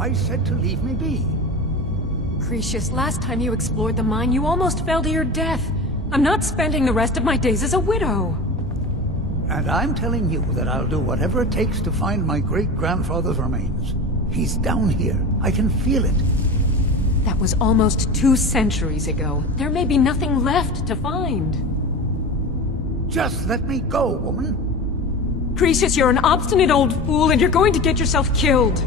I said to leave me be. Cretius, last time you explored the mine, you almost fell to your death. I'm not spending the rest of my days as a widow. And I'm telling you that I'll do whatever it takes to find my great-grandfather's remains. He's down here. I can feel it. That was almost 2 centuries ago. There may be nothing left to find. Just let me go, woman. Cretius, you're an obstinate old fool, and you're going to get yourself killed.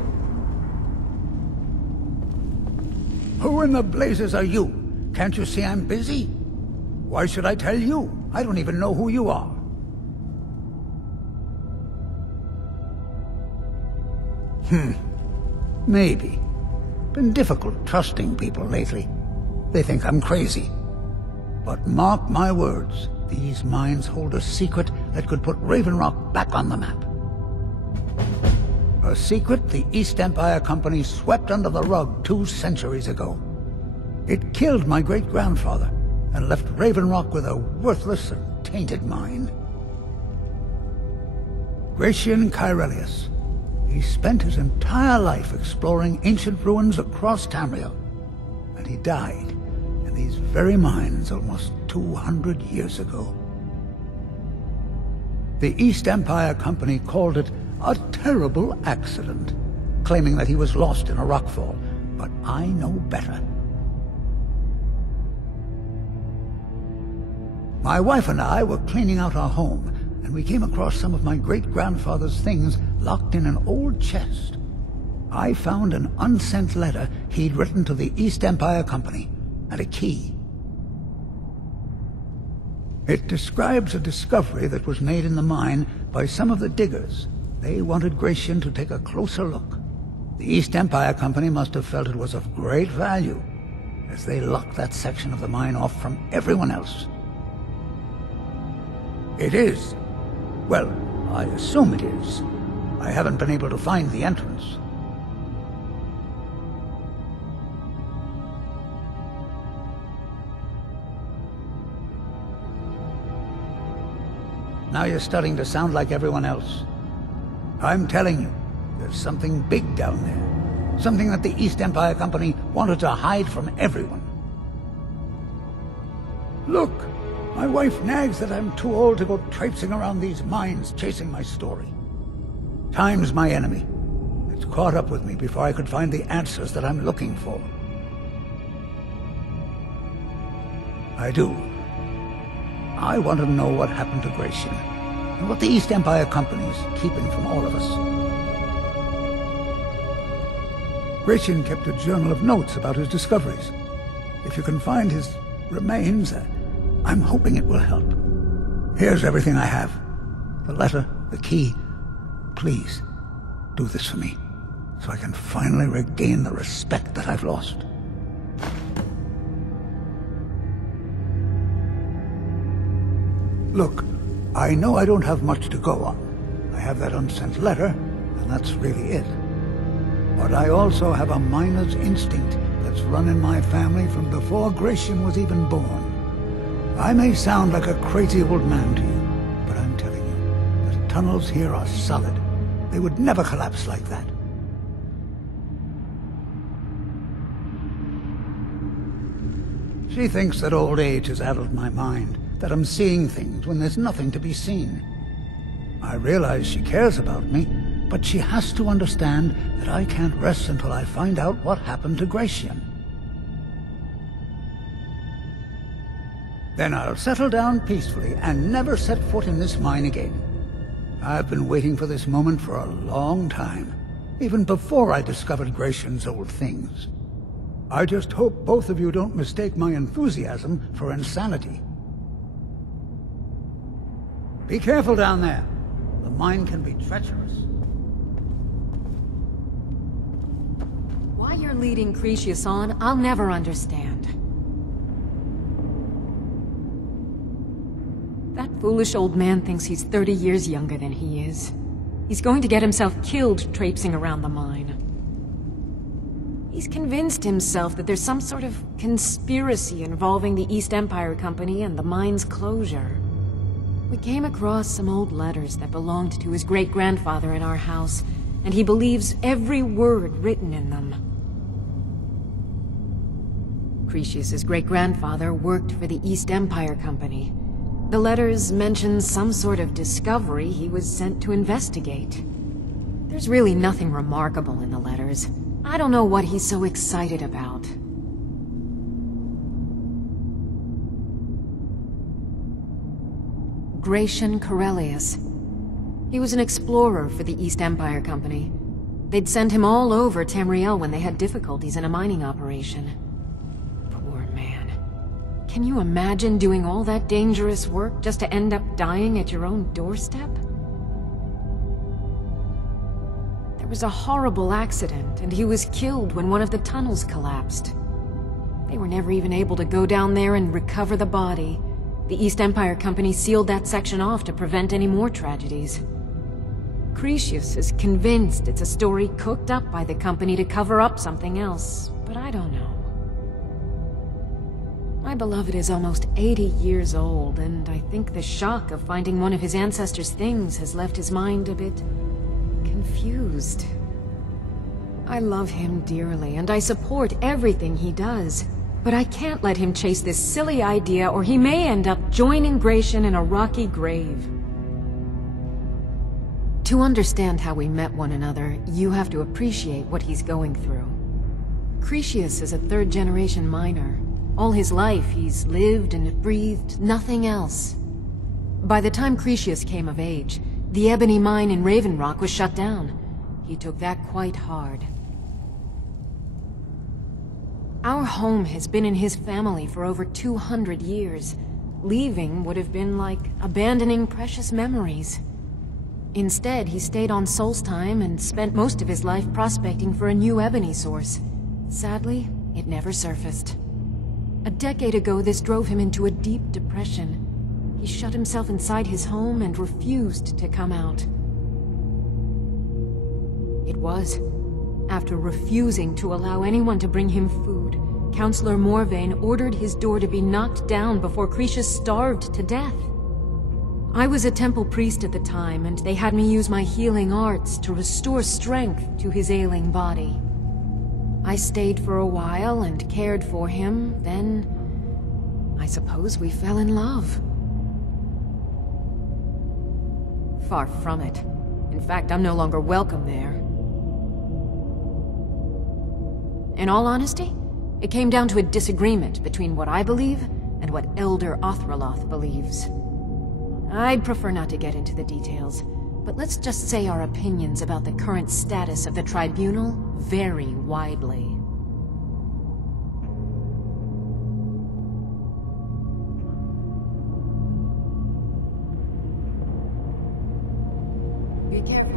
Who in the blazes are you? Can't you see I'm busy? Why should I tell you? I don't even know who you are. Maybe. Been difficult trusting people lately. They think I'm crazy. But mark my words, these mines hold a secret that could put Raven Rock back on the map. A secret the East Empire Company swept under the rug 2 centuries ago. It killed my great-grandfather and left Raven Rock with a worthless and tainted mine. Gratian Kyrelius. He spent his entire life exploring ancient ruins across Tamriel, and he died in these very mines almost 200 years ago. The East Empire Company called it a terrible accident, claiming that he was lost in a rockfall, but I know better. My wife and I were cleaning out our home, and we came across some of my great-grandfather's things locked in an old chest. I found an unsent letter he'd written to the East Empire Company, and a key. It describes a discovery that was made in the mine by some of the diggers. They wanted Gratian to take a closer look. The East Empire Company must have felt it was of great value, as they locked that section of the mine off from everyone else. It is. Well, I assume it is. I haven't been able to find the entrance. Now you're starting to sound like everyone else. I'm telling you, there's something big down there. Something that the East Empire Company wanted to hide from everyone. Look! My wife nags that I'm too old to go traipsing around these mines chasing my story. Time's my enemy. It's caught up with me before I could find the answers that I'm looking for. I do. I want to know what happened to Gratian, and what the East Empire Company is keeping from all of us. Gratian kept a journal of notes about his discoveries. If you can find his remains, I'm hoping it will help. Here's everything I have. The letter, the key. Please, do this for me, so I can finally regain the respect that I've lost. Look, I know I don't have much to go on. I have that unsent letter, and that's really it. But I also have a miner's instinct that's run in my family from before Gratian was even born. I may sound like a crazy old man to you, but I'm telling you, the tunnels here are solid. They would never collapse like that. She thinks that old age has addled my mind, that I'm seeing things when there's nothing to be seen. I realize she cares about me, but she has to understand that I can't rest until I find out what happened to Gratian. Then I'll settle down peacefully and never set foot in this mine again. I've been waiting for this moment for a long time, even before I discovered Gratian's old things. I just hope both of you don't mistake my enthusiasm for insanity. Be careful down there. The mine can be treacherous. Why you're leading Cretius on, I'll never understand. That foolish old man thinks he's 30 years younger than he is. He's going to get himself killed traipsing around the mine. He's convinced himself that there's some sort of conspiracy involving the East Empire Company and the mine's closure. We came across some old letters that belonged to his great-grandfather in our house, and he believes every word written in them. Cretius's great-grandfather worked for the East Empire Company. The letters mention some sort of discovery he was sent to investigate. There's really nothing remarkable in the letters. I don't know what he's so excited about. Gratian Corellius. He was an explorer for the East Empire Company. They'd send him all over Tamriel when they had difficulties in a mining operation. Poor man. Can you imagine doing all that dangerous work just to end up dying at your own doorstep? There was a horrible accident, and he was killed when one of the tunnels collapsed. They were never even able to go down there and recover the body. The East Empire Company sealed that section off to prevent any more tragedies. Cretius is convinced it's a story cooked up by the company to cover up something else, but I don't know. My beloved is almost 80 years old, and I think the shock of finding one of his ancestors' things has left his mind a bit confused. I love him dearly, and I support everything he does. But I can't let him chase this silly idea, or he may end up joining Gratian in a rocky grave. To understand how we met one another, you have to appreciate what he's going through. Cretius is a third-generation miner. All his life, he's lived and breathed nothing else. By the time Cretius came of age, the ebony mine in Raven Rock was shut down. He took that quite hard. Our home has been in his family for over 200 years. Leaving would have been like abandoning precious memories. Instead, he stayed on Solstheim and spent most of his life prospecting for a new ebony source. Sadly, it never surfaced. A decade ago, this drove him into a deep depression. He shut himself inside his home and refused to come out. It was after refusing to allow anyone to bring him food, Counselor Morvain ordered his door to be knocked down before Cretius starved to death. I was a temple priest at the time, and they had me use my healing arts to restore strength to his ailing body. I stayed for a while and cared for him, then I suppose we fell in love. Far from it. In fact, I'm no longer welcome there. In all honesty, it came down to a disagreement between what I believe and what Elder Othraloth believes. I'd prefer not to get into the details, but let's just say our opinions about the current status of the Tribunal vary widely. Be careful.